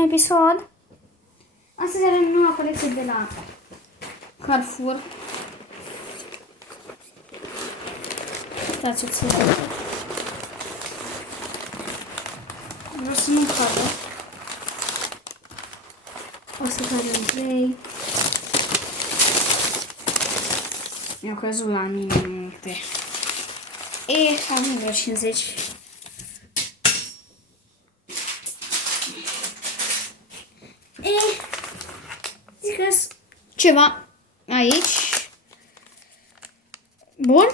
un episod. Astăzi avem noua colecție de la Carrefour. Uitați-o ție. Vreau să nu cadă. O să cadă în 3. Mi-au căzut la mine multe. Avem vreo 50. Zic că ceva aici. Bun.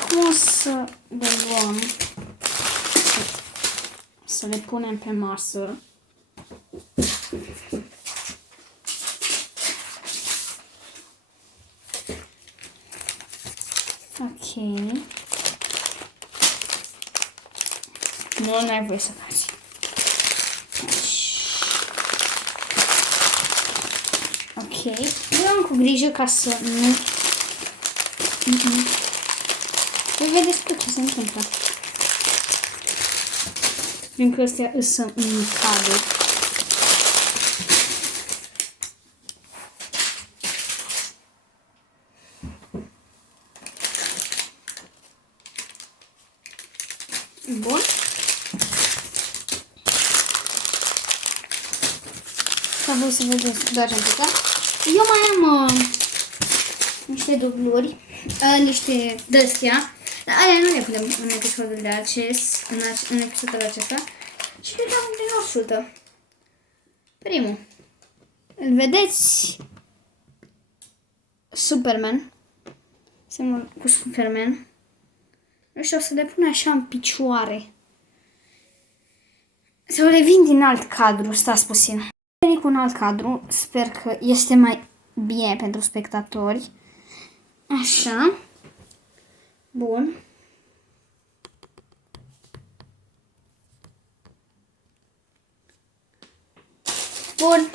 Acum o să le luăm. Să le punem pe masă. Ok. Nu ai voie să faci. Ok. Luăm cu grijă ca să nu... Voi vedeți tot ce se întâmplă. Fiindcă astea sunt în cadru. Bun. Ca voi să vedeți doar atâta. Eu mai am niște dubluri, niște de-astea. Dar alea nu le punem în episodul de în episodul acesta. Și cred că am din 100. Primul. Îl vedeți? Superman. Semnul cu Superman. Nu știu, o să le pun așa în picioare. Sau le vin din alt cadru, stați puțin. Veni cu un alt cadru, sper că este mai bine pentru spectatori. Așa. Bun. Bun.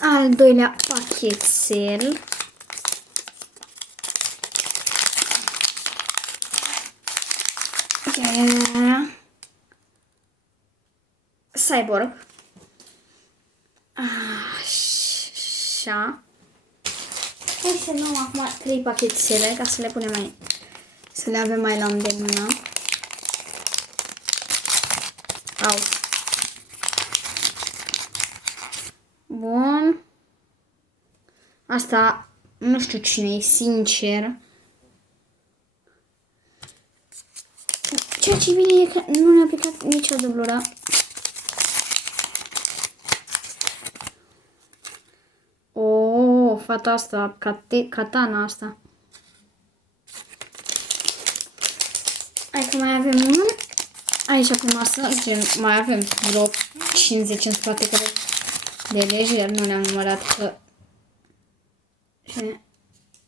Al doilea pachetel. Cyborg. Așa. Hai să luăm acum 3 pachetele ca să le punem mai... Să le avem mai la îndemână. Au. Bun. Asta nu știu cine e, sincer. Ceea ce bine e că nu ne-a aplicat nicio dublură. Fata asta, katana asta. Hai că mai avem unul. Aici pe masă, gen, mai avem vreo 50 în spate, cred. De lejer, nu le-am numărat că...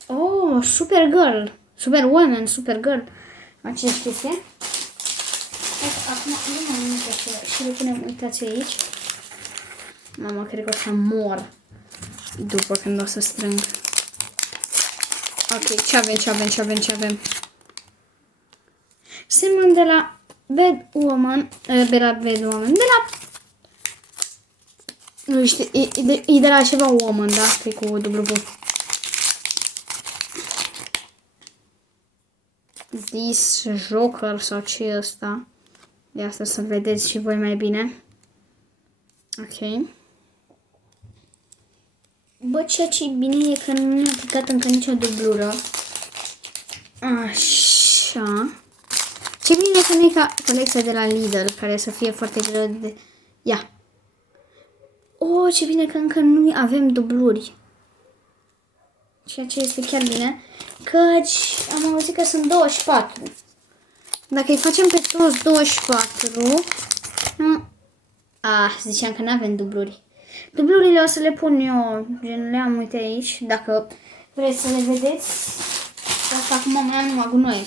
Oh, Supergirl. Superwoman, Supergirl. Aceeași chestie. Acum nu mai multe și le punem, uitați aici. Mama, cred că o să mor după când o să strâng. Ok, ce avem? Semnul de la Batwoman, de la... Nu știu, e de la ceva woman, da? Că e cu W. This Joker sau ce e ăsta? De asta să vedeți și voi mai bine. Ok. Bă, ceea ce e bine e că nu mi-a aplicat încă nicio dublură. Așa. Ce bine e că nu e ca colecția de la Lidl, care să fie foarte greu de... Ia. Oh, ce bine că încă nu avem dubluri. Ceea ce este chiar bine. Căci am auzit că sunt 24. Dacă îi facem pe toți 24... ziceam că nu avem dubluri. Dublurile o să le pun eu, gen le am, uite aici, dacă vreți să le vedeți. Asta acum mai am numai gunoi.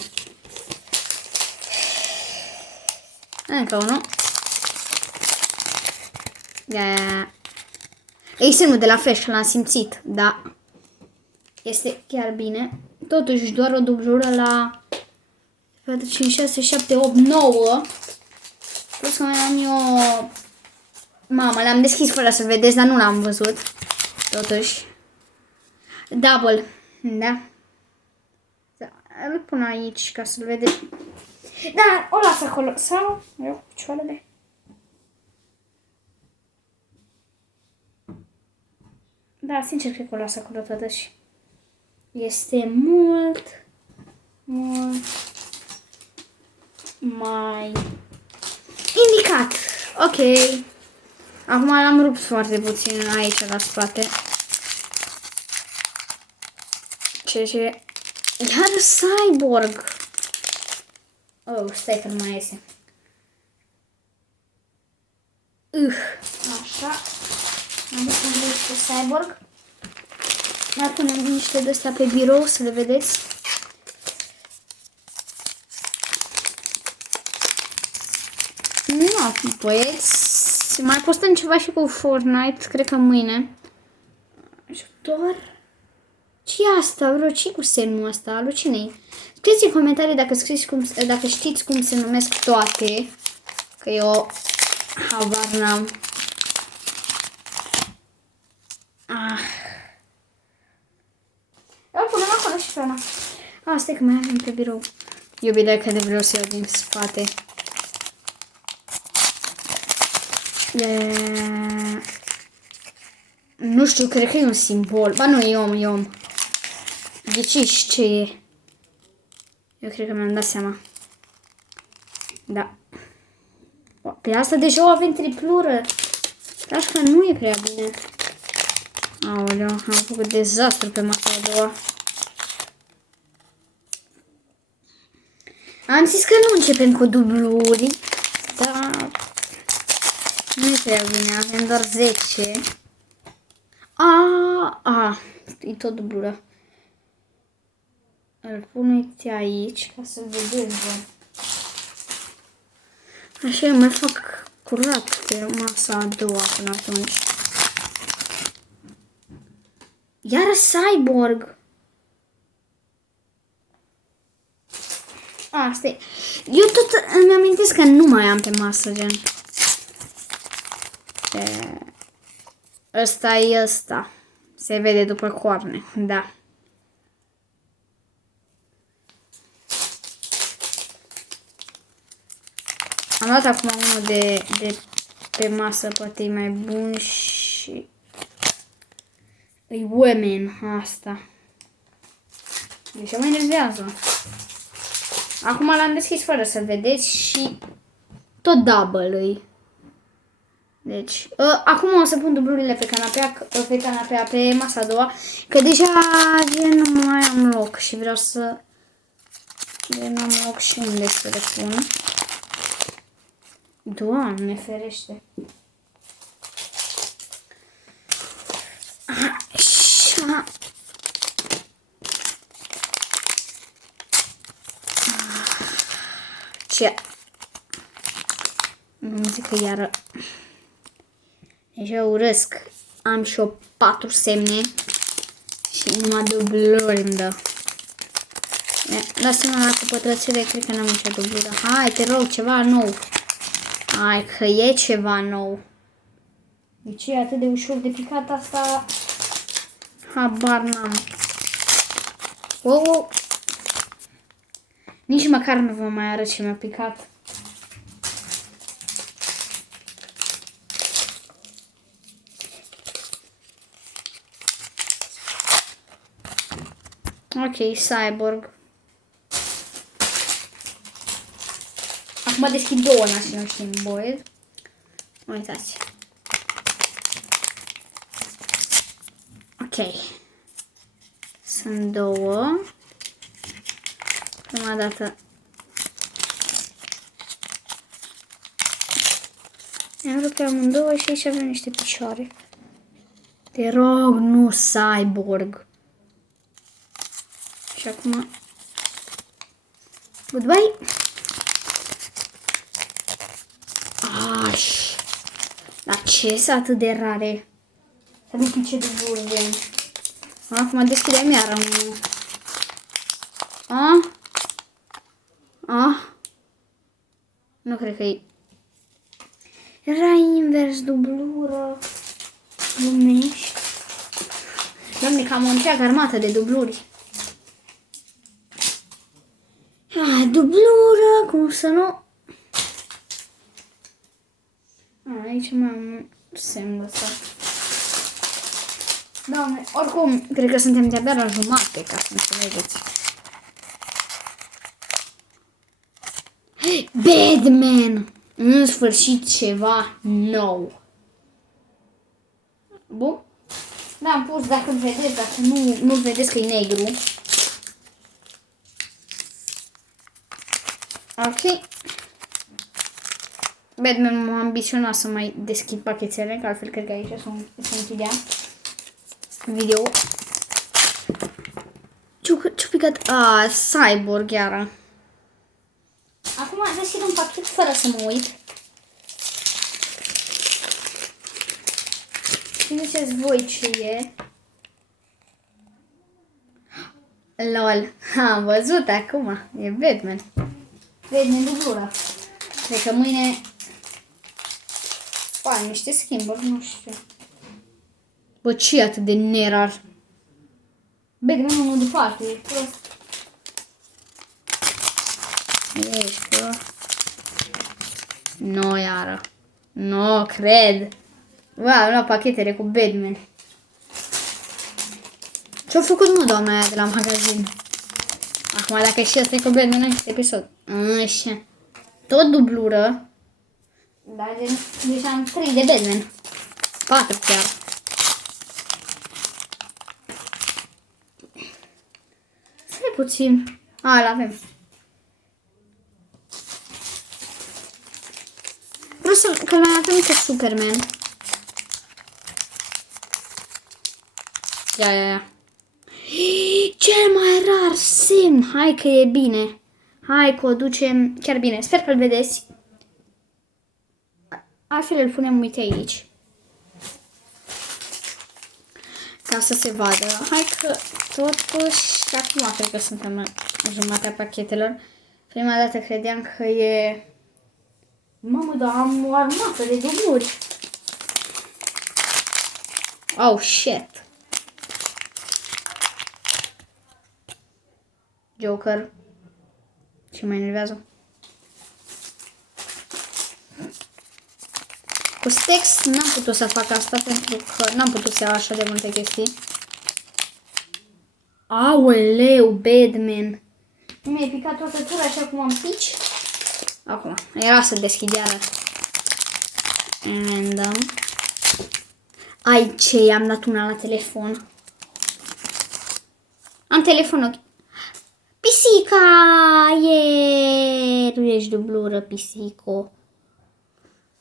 Încă unul. Ei, semnul de la Flash, l-am simțit, da. Este chiar bine. Totuși, doar o dublură la 4, 5, 6, 7, 8, 9. Plus că mai am eu... Mamă, l-am deschis fără să vedeți, dar nu l-am văzut. Totuși. Double. Da. Îl pun aici ca să-l vedeți. Da, o las acolo. Sau eu cu picioarele. Da, sincer cred că o las acolo totuși. Este mult mai indicat. Ok. Acum l-am rupt foarte puțin aici la spate. Ce? Iar Cyborg. Oh, stai că nu mai iese. Așa. Am dus un Cyborg. Mai punem niște de-astea pe birou să le vedeți. Nu, băieți. Mai postăm ceva și cu Fortnite, cred că mâine. Ajutor. Ce-i asta, bro? Ce-i cu semnul ăsta? Alucinei. Scrieți în comentarii dacă știți cum se numesc toate. Că eu habar n-am. Eu punem acolo și frana. Stai că mai avem pe birou. Iubile, că de vreau să iau din spate. Nu știu, cred că e un simbol. Ba nu, e om. Ghiciți ce e? Eu cred că mi-am dat seama. Da. Pe asta deja o avem triplură. Dar că nu e prea bine. Aoleu, am făcut dezastru pe masa a doua. Am zis că nu începem cu dubluri. Dar nu e prea bine, avem doar 10. E tot dublură. Îl pun uite aici ca să vedeți. Așa eu mai fac curat pe masa a doua până atunci. Iar Cyborg. Stai. Eu tot îmi amintesc că nu mai am pe masă, gen. Ăsta e ăsta. Se vede după coarne, da. Am luat acum unul de pe masă, poate e mai bun și... E women asta. Deci mă enervează. Acum l-am deschis fără să vedeți și tot double-ui. Deci, acum o să pun dublurile pe masa a doua, că deja nu mai am loc și vreau să... Nu am loc și unde să le pun. Doamne ferește. Așa. Ce? Nu zic că iară. Deja urăsc. Am și eu 4 semne și numai dubluri îmi dă. Dați-mă la cu pătrățele, cred că n-am nicio dublură. Hai, te rog, ceva nou. Hai că e ceva nou. De ce e atât de ușor de picat asta? Habar n-am. Wow. Nici măcar nu vă mai arăt ce mi-a picat. Ok, Cyborg. Acum deschid două nași noștri în boier. Uitați. Ok. Sunt două. Prima dată. Am rupt pe amândouă și aici avem niște picioare. Te rog, nu Cyborg. Și acum... Goodbye! Dar ce sunt atât de rare? Să nu pice de burge. Acum deschidem iară unul. Nu cred că e... Era invers, dublură. Lumești. Doamne, cam o întreagă armată de dubluri. Dublură, cum să nu... Aici mai am un semn lăsat. Doamne, oricum, cred că suntem de-abia la jumate, ca să înțelegeți. Batman! În sfârșit ceva nou. Bun. Da, am pus, dacă vedeți, dacă nu vedeți că e negru. Ok. Batman m-a ambiționat să mai deschid pachetele, că altfel cred că aici se închidea video. Ce-a picat? Cyborg iară. Acum deschid un pachet fără să mă uit. Și ziceți voi ce e. LOL. Am văzut acum. E Batman. Batman dublura. Cred că mâine... Păi, niște schimburi, nu știu. Bă, ce e atât de nerar? Batman unul de parte, e prost. Ești prost. No, iară. No, cred. Wow, la pachetele cu Batman. Ce-a făcut mă doamna aia de la magazin? Acum dacă și ăsta e cu Batman în acest episod. Așa. Tot dublură. Da, deci am 3 de Batman. 4 chiar. Stai puțin. L-avem. Vreau că mai avem cu Superman. Ia. Cel mai rar semn. Hai că e bine. Hai că o ducem chiar bine. Sper că-l vedeți. Altfel îl punem, uite aici. Ca să se vadă. Hai că totuși, acum cred că suntem în jumatea pachetelor. Prima dată credeam că e... Mamă, dar am o armată de dubluri. Oh, shit. Joker. Ce mă enervează? Cu Stex n-am putut să fac asta pentru că n-am putut să iau așa de multe chestii. Aoleu, Batman. Nu mi-ai picat toată tura așa cum am pici? Acum, era să deschid iară. Random. Ai ce, i-am dat una la telefon. Am telefonul. Pisica! Nu ești dublură, pisico.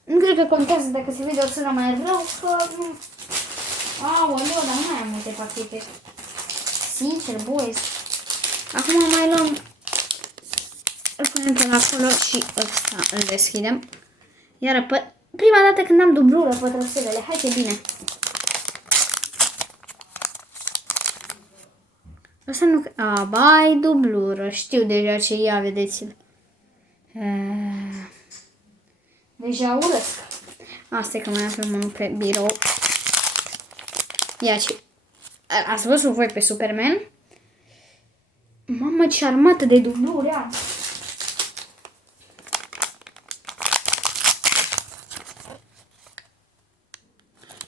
Nu cred că contează dacă se vede o țără mai rău, că... Aoleu, dar nu mai am multe pachete. Sincer, boys. Acum mai luăm... Îl punem pe acolo și ăsta îl deschidem. Iar prima dată când am dublură pe trăselele. Hai că bine. Asta nu... bai dublură. Știu deja ce ia, vedeți-l. Deja urăsc. Asta e că mai aflăm unul pe birou. Ia ce... Ați văzut voi pe Superman? Mamă, ce armată de dubluri am.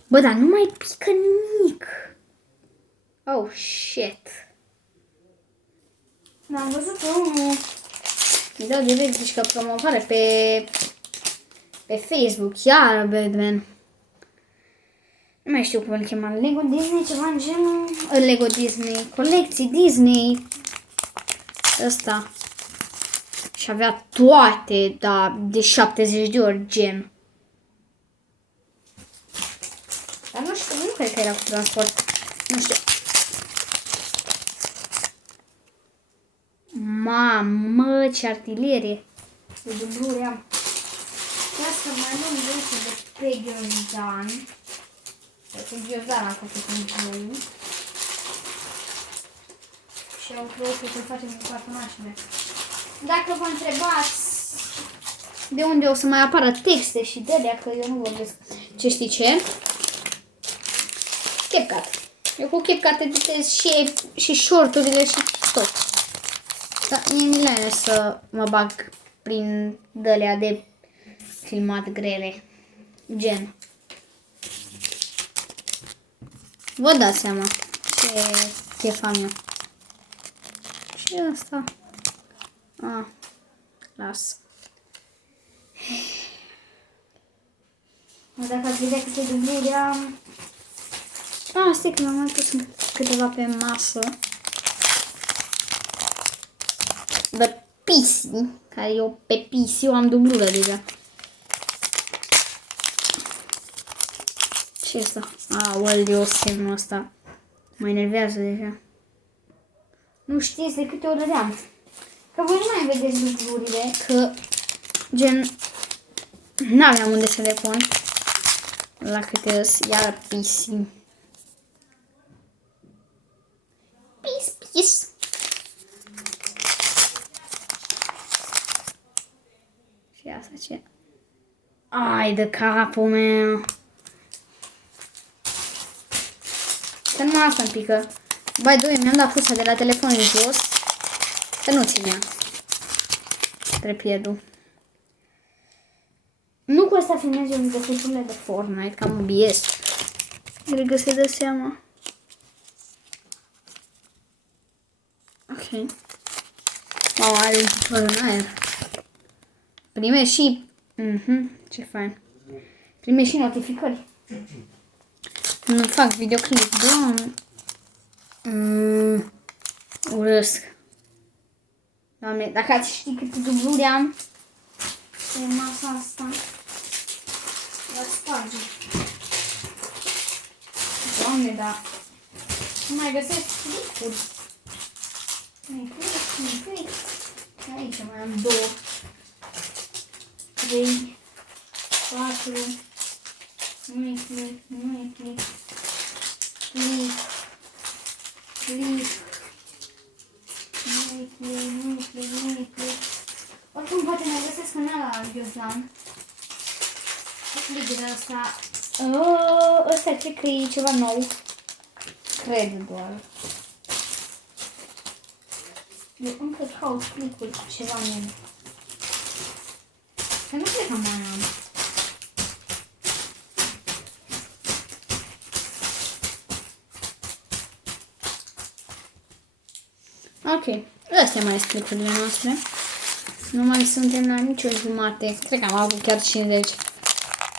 Bă, dar nu mai pică nimic. Oh, shit. Am văzut pe unul. Îi dau direct, zici că promovare pe Facebook. Iar Batman. Nu mai știu cum îl chema. Lego Disney, ceva în genul. Lego Disney. Colecții Disney. Ăsta. Și avea toate, da, de 70 de ori gen. Dar nu știu, nu cred că era cu transport. Nu știu. Mamă, ce artilerie. De dubluri am. Vreau să mai luăm de pe Ghiozdan. Pe Ghiozdan am făcut un joc. Și am crezut să facem cu cartonașele. Dacă vă întrebați de unde o să mai apară texte și de alea, că eu nu vorbesc. Ce știi ce? CapCut. Eu cu CapCut editez și shorturile și tot. Dar mie mi le să mă bag prin dălea de filmat grele. Gen. Vă dați seama ce chef am eu. Și asta. Las. Dacă ați vedea câte dubluri am... stai că m-am mai pus câteva pe masă. Dar PC, care eu pe PC eu am dublură deja. Ce asta? Aoleu, semnul ăsta. Mă enervează deja. Nu știți de câte ori râdeam. Că voi nu mai vedeți dublurile, că gen n-aveam unde să le pun. La câte îs, iar PC. Peace. Și asta ce? Ai de capul meu. Că numai asta îmi pică. Bai, doi, mi-am dat fusa de la telefon în jos. Că nu ținea. Trepiedul. Nu cu asta filmez eu videoclipurile de Fortnite, că am OBS. Cred că se dă seama. Ok. Wow, are un picior în aer. Primești și... ce fain. Primești și notificări. Nu fac videoclip, doamne. Urăsc. Doamne, dacă ați ști câte dubluri am pe masa asta, la sparge. Doamne, da. Nu mai găsesc clipuri. Clip. Aici mai am 2, 3, 4. Nu-i clip. Nu-i clip. Oricum poate mai găsesc în ala Ghiozlan. Clipul ăsta. Ăsta cred că e ceva nou. Cred doar. Eu încă caut clipul ceva nou. Că nu cred că mai am. Ok, astea mai sunt clipurile noastre. Nu mai suntem la nicio jumate. Cred că am avut chiar 50.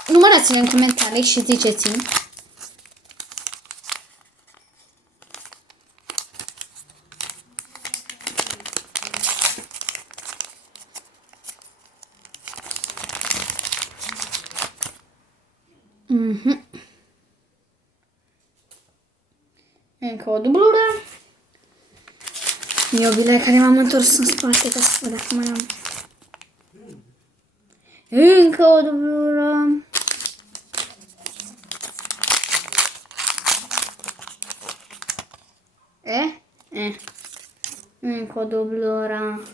Numărați-le în comentarii și ziceți-mi. Încă o dublură. Iubile care m-am întors în spate ca să văd dacă mai am. Încă o dublură. Încă o dublură.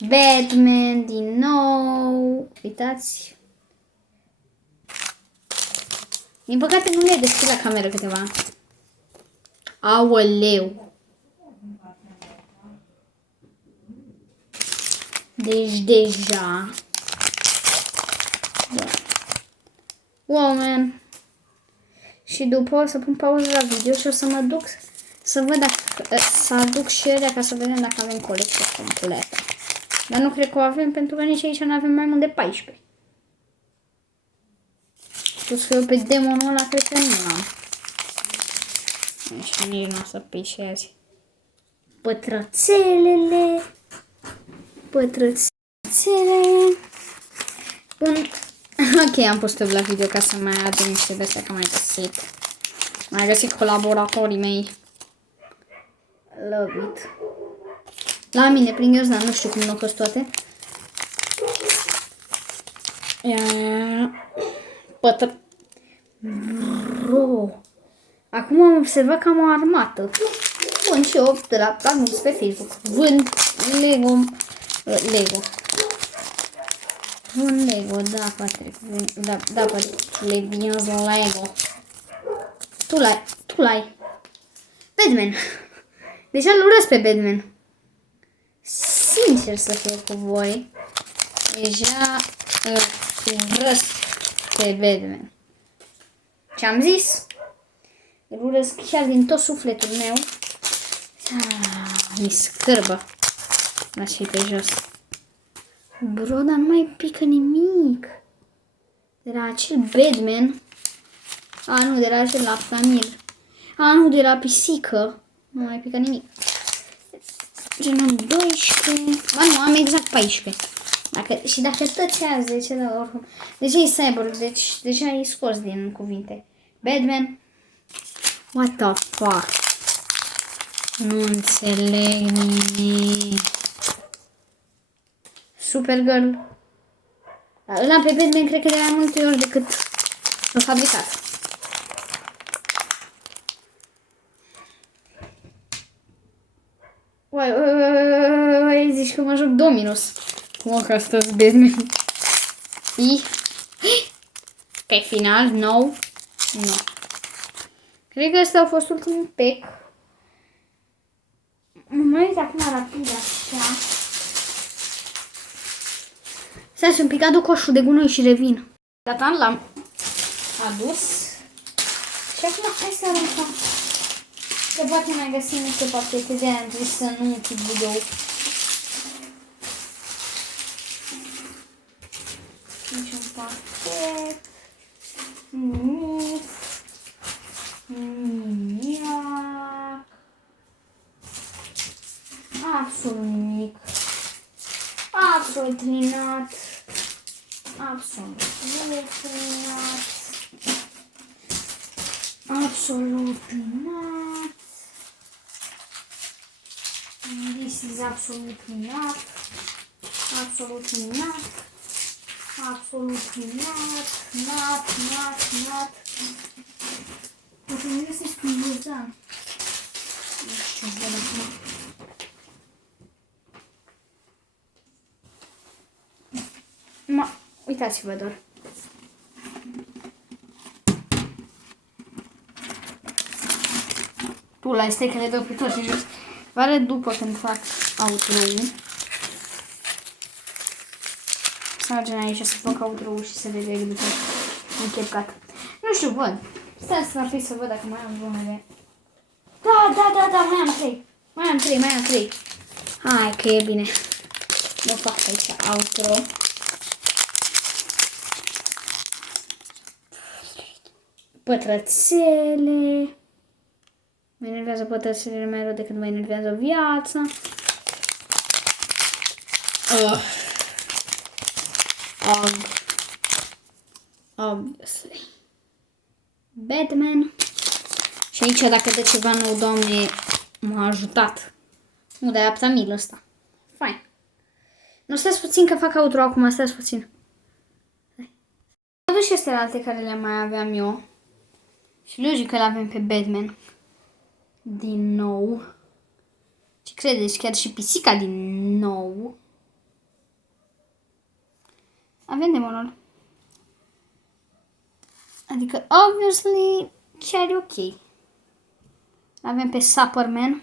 Batman din nou. Uitați. Din păcate nu le deschid la cameră câteva. Aoleu. Deci deja. Da. Wow, man. Și după o să pun pauză la video și o să mă duc să văd dacă să aduc și ele ca să vedem dacă avem colecție completă. Dar nu cred că o avem pentru că nici aici nu avem mai mult de 14. Plus că eu pe demonul ăla cred că nu am. Și nici nu o să pișezi. Pătrățelele. Bun. Ok, am pus tot la video ca să mai adun niște de astea că mai găsit. Mai găsit colaboratorii mei. Love it. La mine, prin Ghiozdan, nu știu cum nu au toate. Acum am observat că am o armată. Bun, și eu de la anunț pe Facebook. Vând Lego. Lego. Un Lego, da, Patrick. Da, Patrick. Le vinzi Lego. Tu l-ai. Batman. Deci îl urăsc pe Batman. Sincer să fiu cu voi. Deja îl urăsc pe Batman. Ce-am zis? Îl urăsc chiar din tot sufletul meu. Mi scârbă. Las fi pe jos. Bro, dar nu mai pică nimic. De la acel Batman. A, nu, de la acel Laptamir. A, nu, de la pisică. Nu mai pică nimic. Genul 12. Ba nu, am exact 14. Dacă tăcează, 10, dar oricum. Deja e Cyborg, deci deja e scos din cuvinte. Batman. What the fuck? Nu înțeleg nimic. Supergirl. Îl am pe Batman, cred că de mai multe ori decât l-a fabricat. Uai, zici că mă joc Dominus. Cum că asta-s Batman. Și pe final, nou. Nu. Cred că ăsta a fost ultimul pack. Mă uit acum rapid așa. Stai un pic, aduc coșul de gunoi și revin. Gata, l-am adus. Și acum hai să aruncăm. Se poate mai găsi niște pachete, de-aia am zis să nu închid video. Nici un pachet. Nimic. Nimic. Absolut nimic. Absolut minunat. Absolut minunat. Absolut minunat. This is absolut minunat. Absolut minunat. Absolut minunat. Nat. Poate nu găsesc un buzan. Nu știu, văd acum. Uitați-vă doar. Tu la stai că le dau pe toți jos. Vă arăt după când fac outro-ul. Să mergem aici să fac outro-ul și să vedem după închecat. Nu știu, văd. Stai să fi să văd dacă mai am vreunele. Da, mai am 3. Hai că e bine. Vă fac aici outro. Pătrățele. Mă enervează pătrățelele mai rău decât mă enervează viața. Obviously. Batman. Și aici dacă dă ceva nou, Doamne, m-a ajutat. Nu, de Aptamil ăsta. Fine. Nu, stați puțin că fac outro acum, stați puțin. Am adus și astea alte care le mai aveam eu. Și logic că l-avem pe Batman. Din nou. Ce credeți? Chiar și pisica din nou. Avem demonul. Adică, obviously, chiar e ok. Avem pe Superman.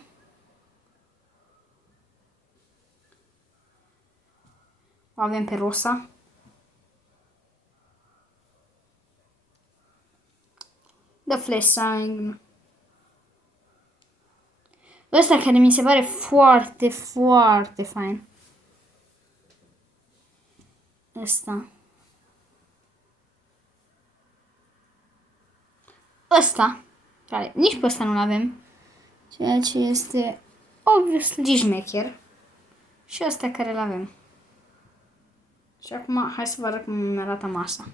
Avem pe Rosa. The Flash Sign. Ăsta care mi se pare foarte, foarte fain. Ăsta. Ăsta. Care nici pe ăsta nu-l avem. Ceea ce este obviously șmecher. Și ăsta care îl avem. Și acum hai să vă arăt cum arată masa.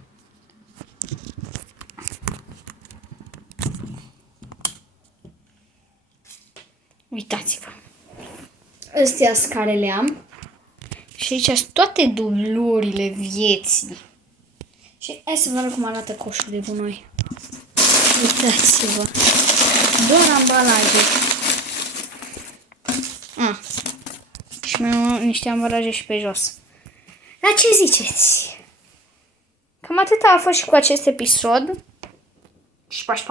Uitați-vă. Astea sunt care le am. Și aici sunt toate dublurile vieții. Și hai să vă arăt cum arată coșul de gunoi. Uitați-vă. Doar ambalaje. Și niște ambalaje și pe jos. Dar ce ziceți? Cam atât a fost și cu acest episod. Și pa, și pa!